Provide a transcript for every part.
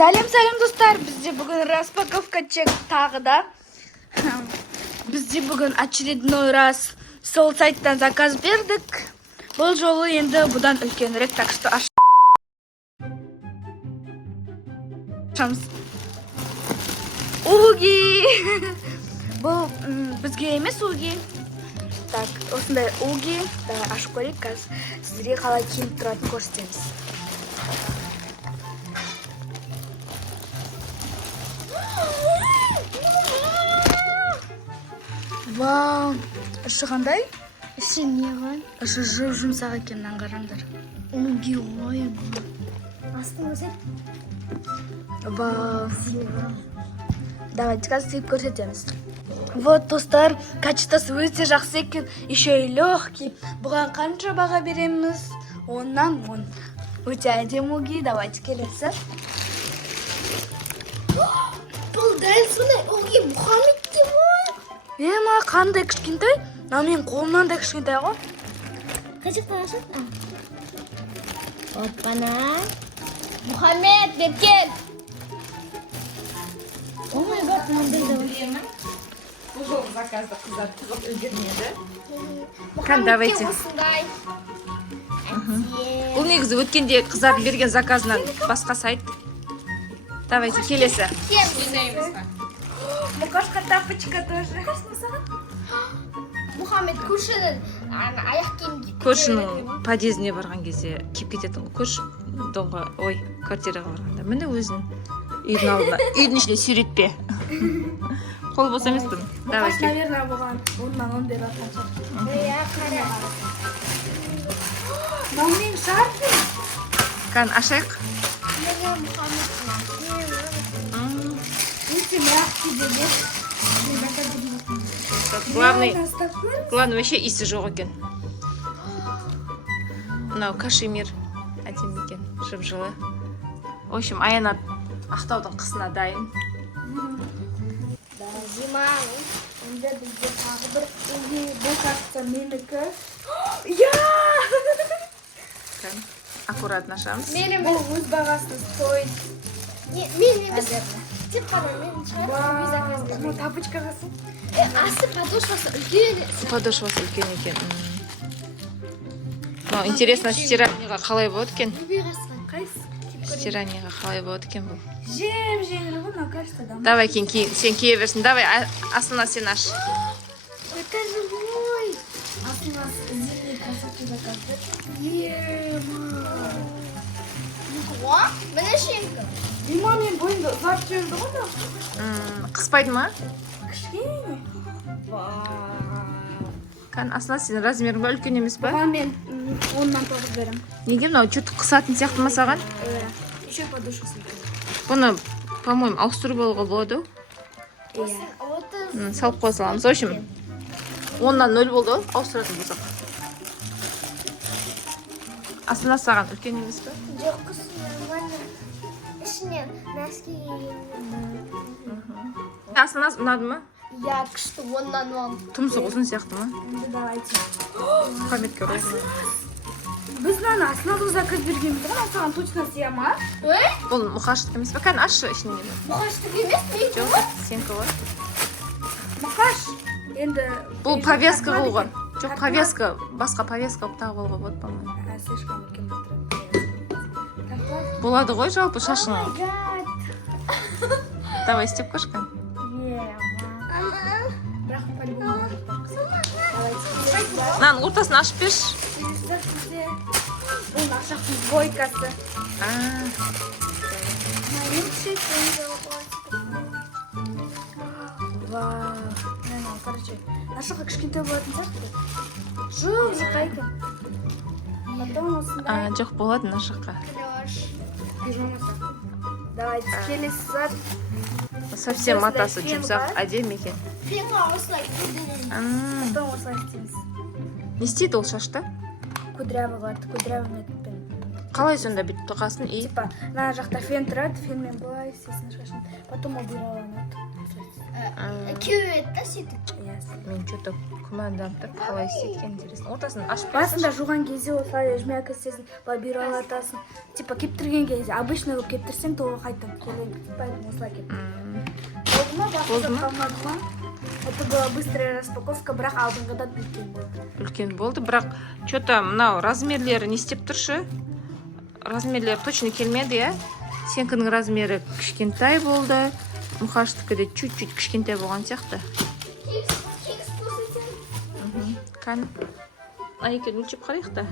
Сәлем достар, бізде бүгін распаковка чек тағы да. Бізде бүгін очередной раз сол сайттан заказ бердік. Бұл жолы енді бұдан үлкенірек, так что ашамыз. Уги! Бұл бізге емес уги. Так, осындай уги. Ашып көрейік, қазір сіздерге қалай киініп тұратын көрсетеміз. Вау, іші қандай? Іші неған? Іші жұмсақ екен, қараңдар. Уги ғой. Астың өзі? Вау. Давайте қазір істеп көрсетеміз. Вот, достар, качествосы өте жақсы екен, еще и легкий. Бұған қанша баға береміз? 10-нан 10. Өте әдемі уги, давайте келесі. Бұл дәл сондай уги Мұхаммедте ма? Ема, қандай кішкентай? Мен қолымнан да кішкентай ғой. Қайшықтан ашады? Оппана. Мұхаммед, бекел! Ой, бақ, мынандай да бар. Бұл жолғы заказды қыздар тығып үлгермеді. давайте. Осындай. Бұл негізі өткенде қыздардың берген заказынан басқа сайт. Давайте, келесі. Букашка тапочка тоже. Мұхаммед, көршінің аяқ киім киіп Көршінің подъездіне барған кезде киіп кететін ғой. Көрші доңға, квартираға барғанда. Міне өзін үйдің алдына, үйдің ішіне сүйретпе. Қол болса емес бұн. Букаш, наверное, бұған 10-нан 10 беріп атқан. Иә, қара. Мен шарфы. Қан, ашайық. Неге Мұхаммед? Өте мягкий деді. Главный вообще иісі жоқ екен. Мынау кашемир әдемі екен, жып-жылы. В общем, Аянат Ақтаудың қысына дайын. Зима. Енді бізде тағы бір уги. Бұл кажется менікі. Я! Аккуратно ашамыз. Бұл өз бағасын стоит. Мен емес. Тек қана мен шығайын. Вау, тапочка қасын. Асы подошвасы үлкен. Подошвасы үлкен екен. Но интересно, стираниға қалай болады екен? Қайсы? Стираниға қалай болады екен бұл? Жем-жеңіл ғой, но кажется, да. Давай, сен кие берсін. Давай, астына сен аш. Это же мой. У нас зимний красоты заказы. Ема. О, мене шинка. Дима, мен бойымды ұзап жүрді ғой да. Қыспайды ма? Кішкене. Қан, астына сен размерің ба үлкен емес па? Бұған мен 10-нан 9 берем. Неге мынау чөтік қысатын сияқты ма саған? Еще подушкасы. Бұны, по-моему, ауыстырып алуға болады. Салып қоя саламыз. В общем, 10-нан 0 болды ғой, ауыстыратын болсақ. Астына саған үлкен емес па? Жоқ, құсы нормально. Ішінен нәски Астына ұнады ма? Я күшті 10-нан 10. Тұмсық ұзын сияқты ма? Енді давайте. Мұхаммедке ұрайды. Біз мынаны астына заказ бергенбіз ғой, саған точно сия ма? Бұл мұқаштық емес па? Қан, ашшы ішіне не бар? Мұқаштық емес, мен Жоқ, сенікі ғой. Мұқаш, енді... Бұл повязка болған. Жоқ, повязка, басқа повязка болып тағы болуға болады, по-моему. Слишком үлкен болып Болады ғой, жалпы шашың. тұрады. Давай, істеп көшкен. бірақ по-любому Мынаның ортасын ашып беш. бұл нашақтың двойкасы. Вау. Короче, нашаққа кішкентай болатын сияқты. Жұқа екен. Потом осындай Жоқ, болады нашаққа. пижама сияқты. Давайте, келесі зат. Совсем матасы жұмсақ, әдемі екен. Фенға осылай көрдіңіз. Потом осылай істейміз. Не істейді ол шашта? Кудрявый болады, кудрявый методпен. қалай сонда бүйтіп тығасың и Типа, мына жақта фен тұрады, фенмен былай істейсің шашын. Потом ол бұраланады. Кеуеді да сөйтіп. мен что-то күмәнданып тұр қалай істейді интересно ортасын ашып Басында жуған кезде осылай жмяк істесің, былай бұралатасың. Типа, кептірген кезде, обычно қылып кептірсең, тоғы қайтып келейін. Осылай кептір. Болды ма? Болды ма? Қалмады ма? Это была быстрая распаковка, бірақ алдыңғыдан үлкен болды. үлкен болды бірақ что-то мынау размерлері не істеп тұршы размерлері точно келмеді иә сенкінің размері кішкентай болды мұқаштікі де чуть-чуть кішкентай болған сияқты Кекс көрсетсең. кәні айекені өлшеп қарайық та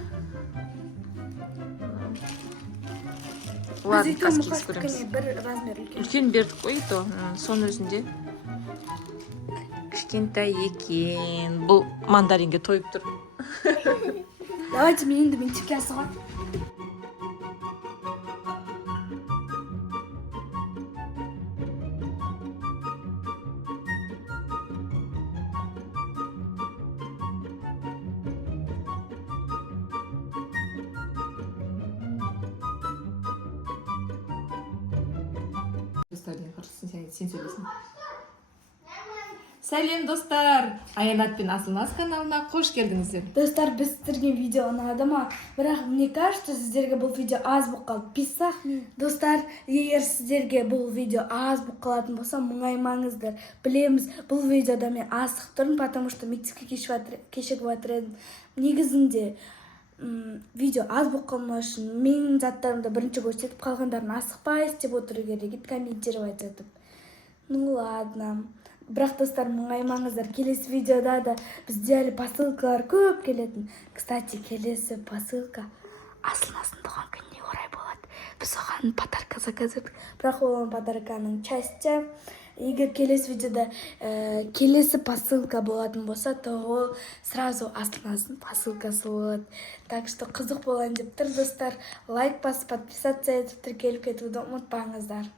ладно каскиіз көреміз бір размер үлкен. үлкен бердік қой то соның өзінде кішкентай екен бұл мандаринге тойып тұр Давайте мен енді мектепке асыға. достардың қаршысын сен сөйлесің сәлем достар Аянат пен Асылназ каналына қош келдіңіздер Достар, біз түсірген видео ұнады ма? Бірақ мне кажется, сіздерге бұл видео аз болып қалды. Писақ мен. Достар, егер сіздерге бұл видео аз болып қалатын болса, мұңаймаңыздар. Білеміз, бұл видеода мен асық тұрмын, потому что мектепке кешігіп жатыр едім. Негізінде видео аз болып қалмау үшін менің заттарымды бірінші көрсетіп қалғандарын асықпай істеп отыру керек, комментировать етіп. Ну ладно. Бірақ достар, мұңаймаңыздар, келесі видеода да бізде әлі посылкалар көп келетін. Кстати, келесі посылка Асылназдың туған күніне орай болады. Біз оған подарка заказырдық. Бірақ ол подарканың части. Егер келесі видеода келесі посылка болатын болса, то ол сразу Асылназдың посылкасы болады. Так что қызық болайын деп тұр, достар. Лайк басып, подписаться етіп, тіркеліп кетуді ұмытпаңыздар.